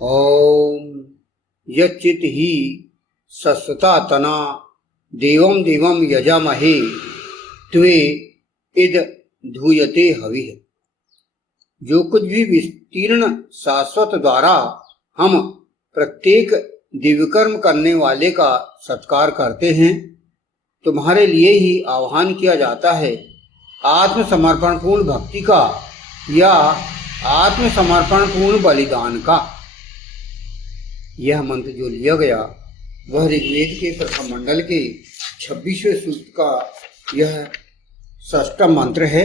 ओम यच्चित ही सस्ता तना देवम देवम यजामहे त्वे इद धूयते हविः। जो कुछ भी विस्तीर्ण शाश्वत द्वारा हम प्रत्येक दिव्यकर्म करने वाले का सत्कार करते हैं, तुम्हारे लिए ही आह्वान किया जाता है आत्मसमर्पण पूर्ण भक्ति का या आत्मसमर्पण पूर्ण बलिदान का। यह मंत्र जो लिया गया वह ऋग्वेद के प्रथम मंडल के 26वें सूक्त का यह षष्ठम मंत्र है,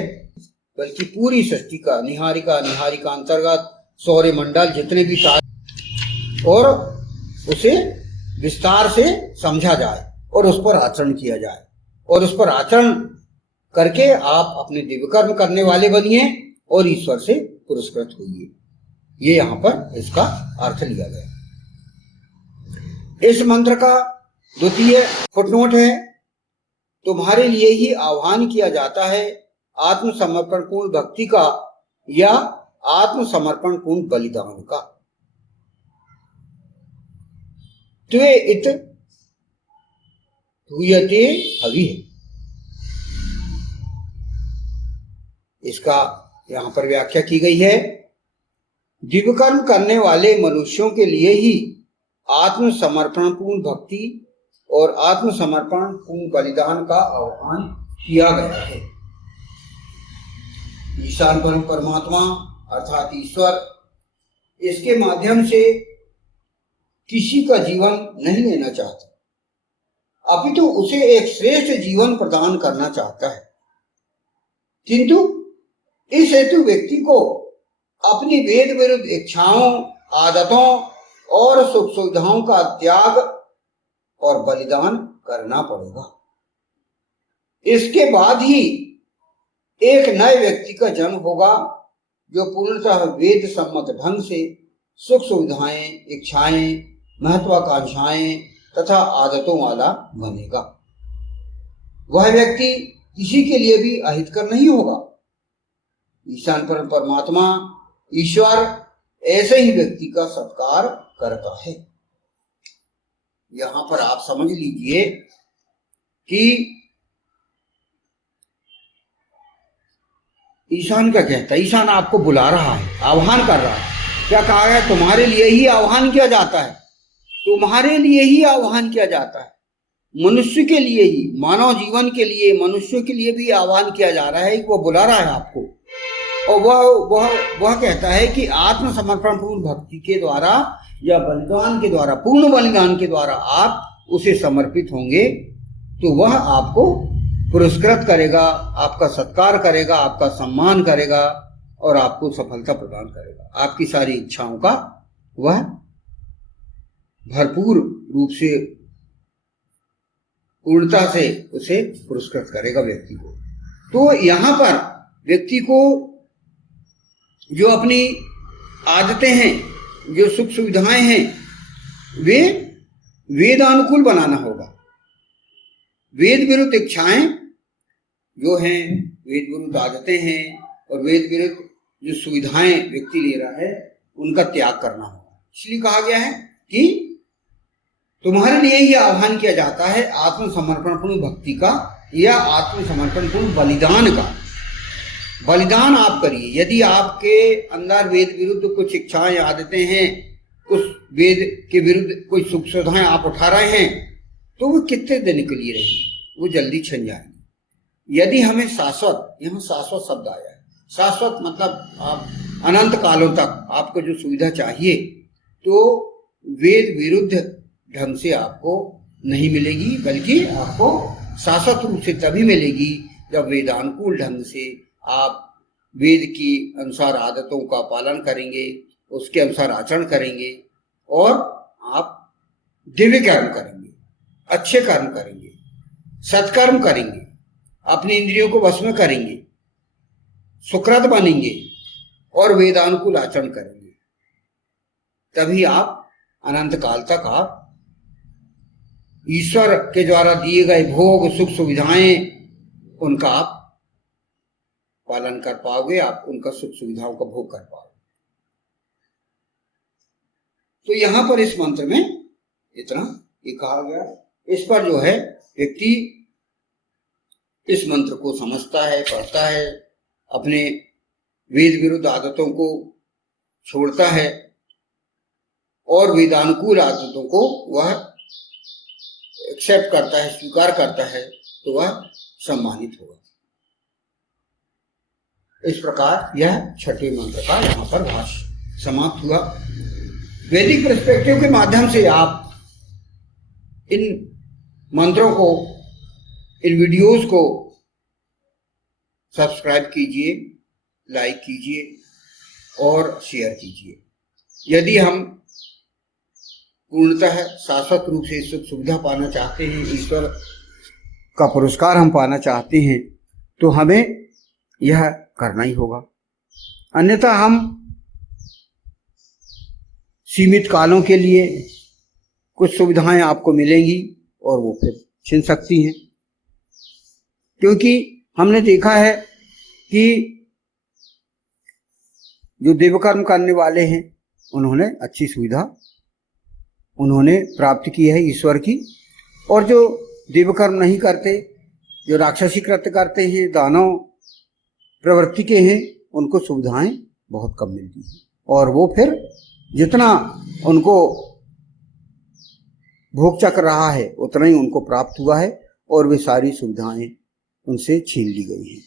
बल्कि पूरी सृष्टि का निहारिका निहारिका अंतर्गत सौर्य मंडल जितने भी कार्य और उसे विस्तार से समझा जाए और उस पर आचरण किया जाए और उस पर आचरण करके आप अपने दिव्यकर्म करने वाले बनिए और ईश्वर से पुरस्कृत होइए। ये यहाँ पर इसका अर्थ लिया गया। इस मंत्र का द्वितीय फुटनोट है, तुम्हारे लिए ही आह्वान किया जाता है आत्मसमर्पण पूर्ण भक्ति का या आत्मसमर्पण पूर्ण बलिदान का। त्वे इत धूयते हविः। इसका यहां पर व्याख्या की गई है, दिव्यकर्म करने वाले मनुष्यों के लिए ही आत्मसमर्पण पूर्ण भक्ति और आत्मसमर्पण पूर्ण बलिदान का आह्वान किया गया है। ईशान परम परमात्मा अर्थात ईश्वर इसके माध्यम से किसी का जीवन नहीं लेना चाहता, अपितु उसे एक श्रेष्ठ जीवन प्रदान करना चाहता है। किंतु इस हेतु व्यक्ति को अपनी वेद विरुद्ध इच्छाओं, आदतों और सुख सुविधाओं का त्याग और बलिदान करना पड़ेगा। इसके बाद ही एक नए व्यक्ति का जन्म होगा जो पूर्णतः वेद सम्मत ढंग से सुख सुविधाएं, इच्छाएं, महत्वाकांक्षाएं तथा आदतों वाला बनेगा। वह व्यक्ति किसी के लिए भी अहितकर नहीं होगा। ईशान परम परमात्मा ईश्वर ऐसे ही व्यक्ति का सत्कार करता है। यहां पर आप समझ लीजिए कि ईशान क्या कहता है। ईशान आपको बुला रहा है, आह्वान कर रहा है। क्या कहा है? तुम्हारे लिए ही आह्वान किया जाता है, तुम्हारे लिए ही आह्वान किया जाता है। मनुष्य के लिए ही, मानव जीवन के लिए, मनुष्यों के लिए भी आह्वान किया जा रहा है कि वो बुला रहा है आपको। और वह कहता है कि आत्मसमर्पण पूर्ण भक्ति के द्वारा या बलिदान के द्वारा, पूर्ण बलिदान के द्वारा आप उसे समर्पित होंगे तो वह आपको पुरस्कृत करेगा, आपका सत्कार करेगा, आपका सम्मान करेगा और आपको सफलता प्रदान करेगा। आपकी सारी इच्छाओं का वह भरपूर रूप से, पूर्णता से उसे पुरस्कृत करेगा व्यक्ति को। तो यहां पर व्यक्ति को जो अपनी आदतें हैं, जो सुख सुविधाएं हैं, वे वेदानुकूल बनाना होगा। वेद विरुद्ध इच्छाएं जो हैं, वेद विरुद्ध आदतें हैं और वेद विरुद्ध जो सुविधाएं व्यक्ति ले रहा है उनका त्याग करना होगा। इसलिए कहा गया है कि तुम्हारे लिए ही आह्वान किया जाता है आत्मसमर्पण पूर्ण भक्ति का या आत्मसमर्पण पूर्ण बलिदान का। बलिदान आप करिए। यदि आपके अंदर वेद विरुद्ध कुछ इच्छाएं, आदतें हैं, कुछ वेद के विरुद्ध कोई सुख सुविधाएं आप उठा रहे हैं, तो वो कितने दिन के लिए रहेंगी? वो जल्दी छिन जाएंगी। यदि हमें शाश्वत, यहाँ शाश्वत शब्द आया है, शाश्वत मतलब आप अनंत कालों तक आपको जो सुविधा चाहिए, तो वेद विरुद्ध ढंग से आपको नहीं मिलेगी, बल्कि आपको शाश्वत रूप से तभी मिलेगी जब वेदानुकूल ढंग से आप वेद की अनुसार आदतों का पालन करेंगे, उसके अनुसार आचरण करेंगे और आप दिव्य कर्म करेंगे, अच्छे कर्म करेंगे, सत्कर्म करेंगे, अपनी इंद्रियों को वश में करेंगे, सुकृत बनेंगे और वेदानुकूल आचरण करेंगे। तभी आप अनंत काल तक आप ईश्वर के द्वारा दिए गए भोग, सुख सुविधाएं, उनका आप पालन कर पाओगे, आप उनका सुख सुविधाओं का भोग कर पाओगे। तो यहाँ पर इस मंत्र में इतना ये कहा गया। इस पर जो है व्यक्ति इस मंत्र को समझता है, पढ़ता है, अपने वेद विरुद्ध आदतों को छोड़ता है और वेदानुकूल आदतों को वह एक्सेप्ट करता है, स्वीकार करता है, तो वह सम्मानित होगा। इस प्रकार यह छठे मंत्र का यहाँ पर भाष्य समाप्त हुआ। वैदिक पर्सपेक्टिव के माध्यम से आप इन मंत्रों को, इन वीडियोस को सब्सक्राइब कीजिए, लाइक कीजिए और शेयर कीजिए। यदि हम पूर्णतः शाश्वत रूप से सुख सुविधा पाना चाहते हैं, ईश्वर का पुरस्कार हम पाना चाहते हैं, तो हमें यह करना ही होगा। अन्यथा हम सीमित कालों के लिए कुछ सुविधाएं आपको मिलेंगी और वो फिर छिन सकती हैं, क्योंकि हमने देखा है कि जो देवकर्म करने वाले हैं उन्होंने अच्छी सुविधा उन्होंने प्राप्त की है ईश्वर की, और जो देवकर्म नहीं करते, जो राक्षसी कृत्य करते हैं, दानव प्रवृत्ति के हैं, उनको सुविधाएं बहुत कम मिलती हैं और वो फिर जितना उनको भोग चक्र रहा है उतना ही उनको प्राप्त हुआ है और वे सारी सुविधाएं उनसे छीन ली गई हैं।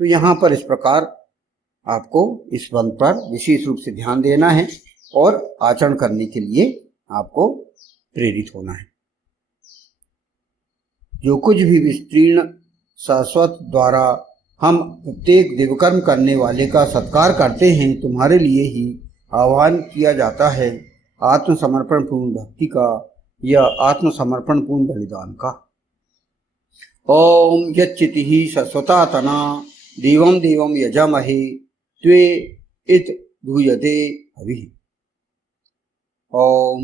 तो यहाँ पर इस प्रकार आपको इस मंत्र पर विशेष रूप से ध्यान देना है और आचरण करने के लिए आपको प्रेरित होना है। जो कुछ भी विस्तीर्ण शाश्वत द्वारा हम प्रत्येक देवकर्म करने वाले का सत्कार करते हैं, तुम्हारे लिए ही आह्वान किया जाता है आत्मसमर्पण पूर्ण भक्ति का या आत्मसमर्पण पूर्ण बलिदान का। ओम यच्चितिः शाश्वता तना देवं देवं यजामहे त्वे इत धूयते हविः। ओम।